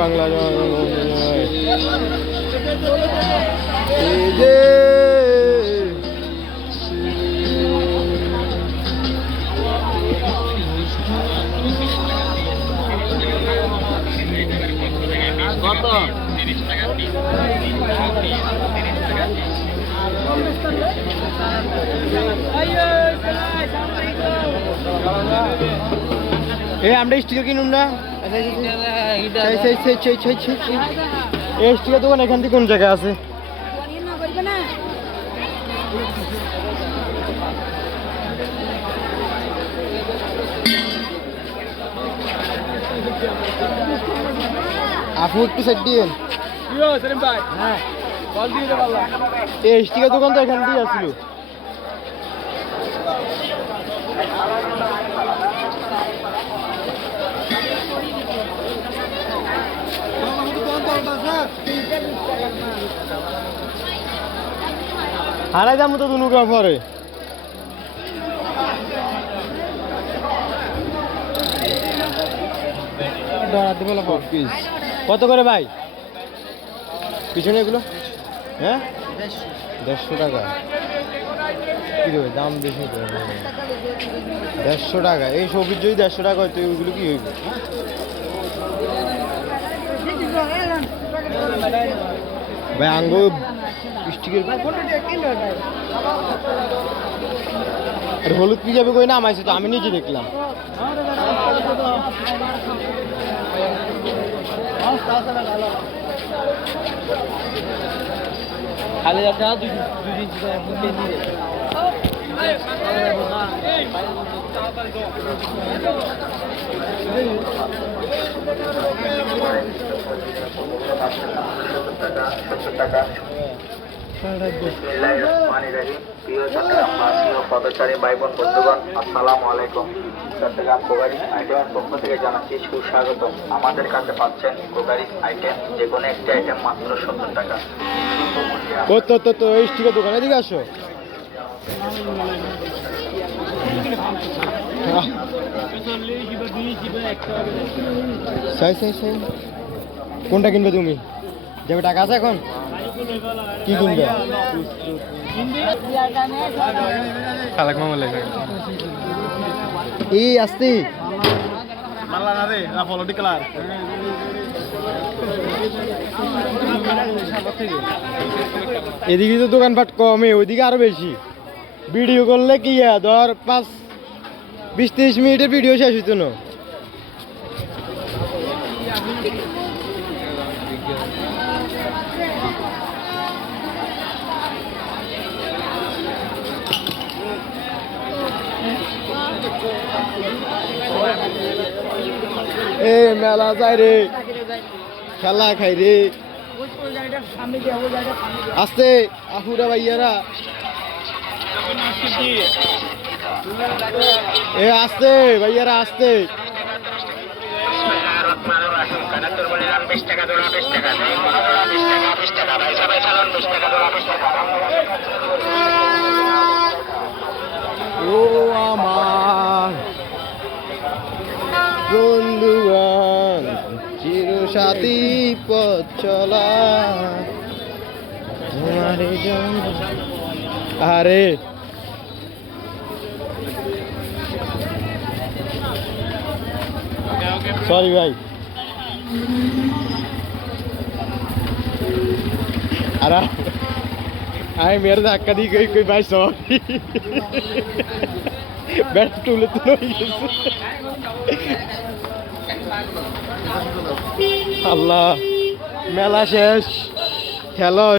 বাংলা কত আমরা স্টিকার কিনুন না স্টিকার দোকান এখান থেকে কোন জায়গায় আছে? আপনি একটু সাইড দিয়েন। এই স্টিকার দোকান তো এখান থেকে আসছিল। হারাই যাবো তো দুনুকা পরে। কত করে ভাই পিছনে এগুলো? হ্যাঁ 150 টাকা। কি দেবে দাম বেশি তো। 150 টাকা এই সবজির যদি 150 টাকা হয় তো ওইগুলো কি হইবে? ভাই আঙ্গো স্টিকের আর হলুদ কি যাবে কই না আমাইছে তো আমি নিজে দেখলাম। খালি যাচ্ছে না দুই পদচারী ভাই বোন বন্ধুগণ আসসালামু আলাইকুম। চট্টগ্রাম কোকারিস আইটেমের পক্ষ থেকে জানাচ্ছি সুস্বাগত। আমাদের কাছে পাচ্ছেন কোকারিস আইটেম, যে কোনো একটি আইটেম মাত্র 70 টাকা। এই স্টিকার দোকানে দিকে আসো। কোনটা কিনবে তুমি? যাবে টাকা আছে এখন? কি কিনবে? এই আসতি এদিকে তো দোকানপাট কমে, ওইদিকে আরো বেশি। ভিডিও করলে কি ধর 20-30 মিনিটের ভিডিও শেষ হইতো না। এ মেলা যায় রে, খেলা খাই রে। আসতে আহুরা ভাইয়ারা এ আসতে ভাইয়ারা আসতে। ও আমার বন্ধুগণ চিরসাথী পথ চলা তোমারে আরে সরি ভাই। আরে আমি মেরে ধাক্কা দিয়ে কই ভাই সরি ব্যাট তুলে তুলে আল্লাহ মেলা শেষ, খেলো।